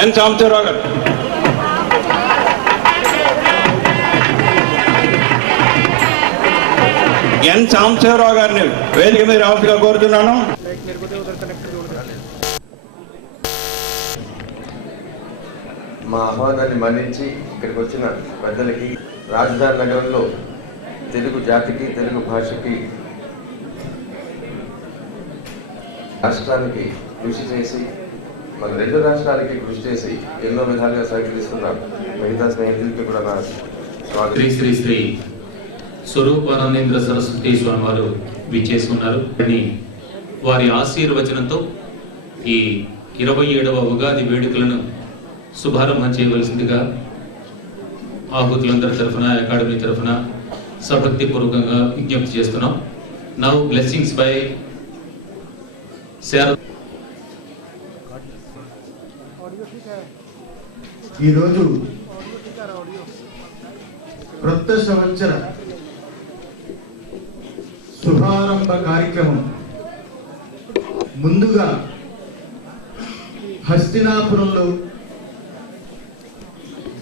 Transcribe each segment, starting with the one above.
ఎన్ సాంబశివరావు గారు. ఎన్ సాంబశివరావు గారిని వేదిక మీద రావాల్సిగా కోరుతున్నాను. మా ఆహ్వానాన్ని మన్నించి ఇక్కడికి వచ్చిన పెద్దలకి, రాజధాని నగరంలో తెలుగు జాతికి, తెలుగు భాషకి, రాష్ట్రానికి కృషి చేసి, మన రెండు రాష్ట్రాలకి కృషి చేసి ఎన్నో విధాలుగా సహకరిస్తున్న మిగతా స్నేహితులకి కూడా నా స్వాగతం. శ్రీ శ్రీ శ్రీ స్వరూపానందేంద్ర సరస్వతి స్వామి వారు విచ్చేసుకున్నారు. వారి ఆశీర్వచనంతో ఈ 27వ ఉగాది వేడుకలను శుభారంభం చేయవలసిందిగా ఆహుతులందరి తరఫున, అకాడమీ తరఫున సభక్తి పూర్వకంగా విజ్ఞప్తి చేస్తున్నాం. Now blessings by Sharada. ఈరోజు క్రొత్త సంవత్సర శుభారంభ కార్యక్రమం ముందుగా హస్తినాపురంలో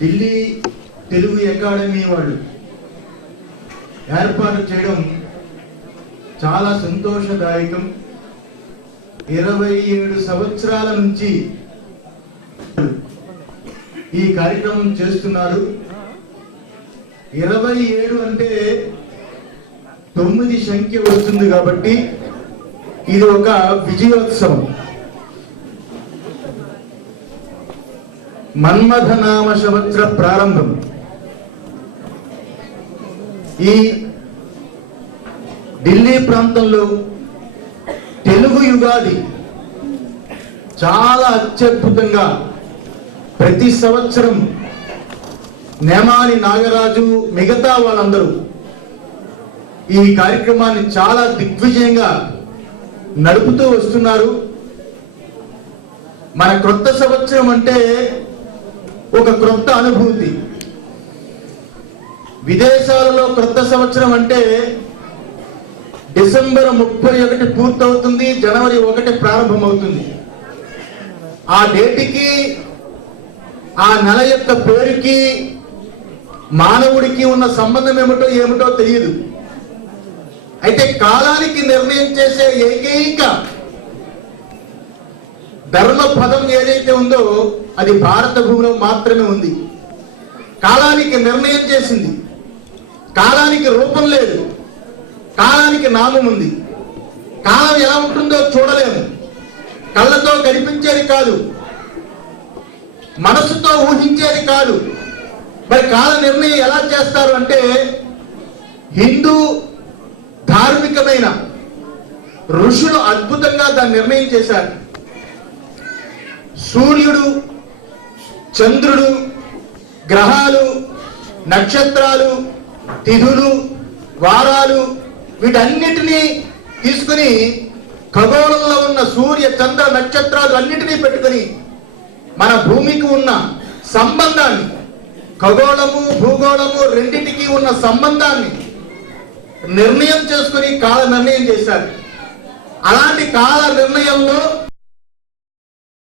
ఢిల్లీ తెలుగు అకాడమీ వాళ్ళు ఏర్పాటు చేయడం చాలా సంతోషదాయకం. 27 సంవత్సరాల నుంచి ఈ కార్యక్రమం చేస్తున్నారు. 27 అంటే 9 సంఖ్య వస్తుంది కాబట్టి ఇది ఒక విజయోత్సవం. మన్మథనామ సంవత్సర ప్రారంభం. ఈ ఢిల్లీ ప్రాంతంలో తెలుగు యుగాది చాలా అత్యద్భుతంగా ప్రతి సంవత్సరం నేమాని నాగరాజు మిగతా వాళ్ళందరూ ఈ కార్యక్రమాన్ని చాలా దిగ్విజయంగా నడుపుతూ వస్తున్నారు. మన క్రొత్త సంవత్సరం అంటే ఒక క్రొత్త అనుభూతి. విదేశాలలో క్రొత్త సంవత్సరం అంటే డిసెంబర్ 31 పూర్తవుతుంది, జనవరి 1 ప్రారంభమవుతుంది. ఆ డేటికి, ఆ నెల యొక్క పేరుకి మానవుడికి ఉన్న సంబంధం ఏమిటో తెలియదు. అయితే కాలానికి నిర్ణయం చేసే ఏకైక ధర్మ పదం ఏదైతే ఉందో అది భారత భూమిలో మాత్రమే ఉంది. కాలానికి నిర్ణయం చేసింది. కాలానికి రూపం లేదు, కాలానికి నామం ఉంది. కాలం ఎలా ఉంటుందో చూడలేము, కళ్ళతో కనిపించేది కాదు, మనసుతో ఊహించేది కాదు. మరి కాల నిర్ణయం ఎలా చేస్తారు అంటే హిందూ ధార్మికమైన ఋషులు అద్భుతంగా దాన్ని నిర్ణయం చేశారు. సూర్యుడు, చంద్రుడు, గ్రహాలు, నక్షత్రాలు, తిథులు, వారాలు వీటన్నిటినీ తీసుకుని ఖగోళంలో ఉన్న సూర్య, చంద్ర, నక్షత్రాలు అన్నిటినీ పెట్టుకుని మన భూమికి ఉన్న సంబంధాన్ని, ఖగోళము భూగోళము రెండింటికి ఉన్న సంబంధాన్ని నిర్ణయం చేసుకుని కాల నిర్ణయం చేశారు. అలాంటి కాల నిర్ణయంలో